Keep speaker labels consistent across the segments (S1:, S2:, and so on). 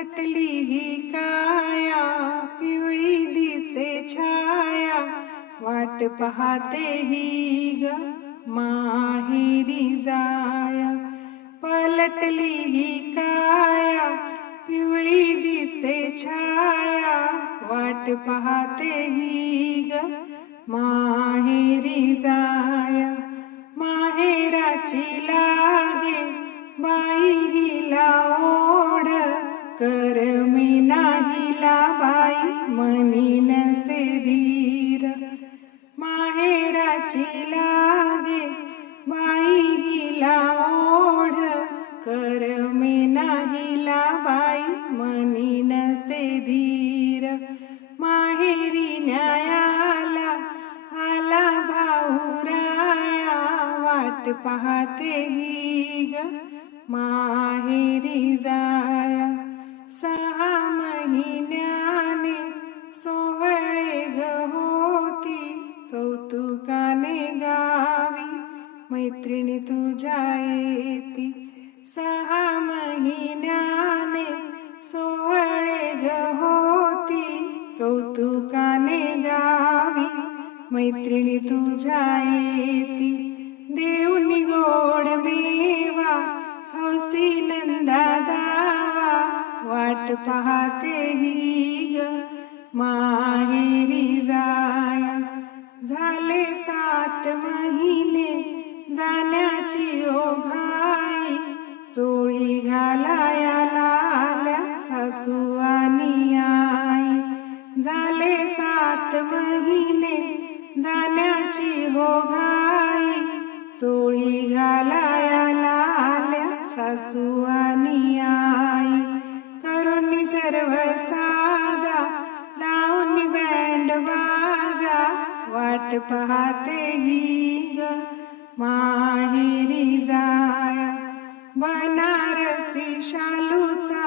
S1: पलटली ही काया पिवळी दिसे छाया. वाट पाहते ही ग माहेरी जाया. पलटली ही काया पिवळी दिसे छाया. वाट पाहते ही ग माहेरी जाया. माहेराची लागे बाई कर मी नाहीला बाई मनी नसे धीर माहेराची लागे बाई हिला ओढ. कर मी नाहीला बाई मनी नसे धीर माहेरी न्यायाला आला भाऊराया वाट पाहते ही ग माहेरी जाया सहा महिन्याने सोहळे ग होती कौतुकाने गावी मैत्रिणी तुझ्या येती. सहा महिन्याने सोहळे ग होती कौतुकाने गावी मैत्रिणी तुझ्या येती. देऊनी गोड मेवा हौसी नंदा वाट पाहते ही ग. माहेरी जाया. झाले सात महिने जाण्याची ओघाई. चोळी घालाया लाल्या सासू आणि आई. झाले सात महिने जाण्याची ओघाई. चोळी घालाया लाल्या सासू आणि आई. सर्व साजा लावून बँड बाजा वाट पाहते ही ग माहेरी जाया. बनारसी शालूचा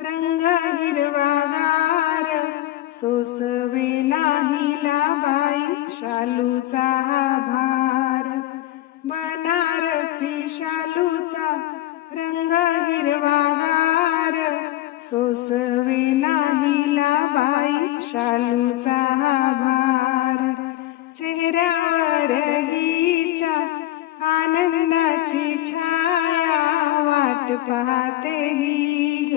S1: रंग हिरवागार सोसवे नाहीला बाई शालूचा भार. सोसवे नाहीला बाई शालूचा भार चेहऱ्यावरहीच्या आनंदाची छाया वाट पाहते ही ग.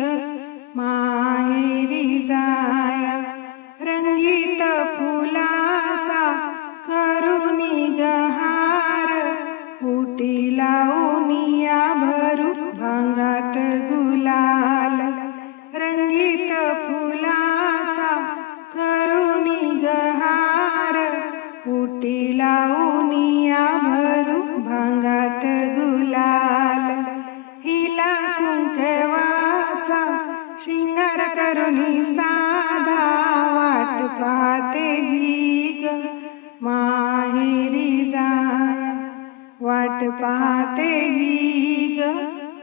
S1: माहेरी जाया. रंगीत वाट पाहते ग.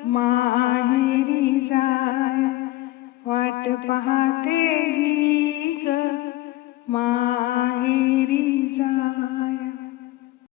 S1: माहेरी जाय. वाट पाहते ग. माहेरी जाय.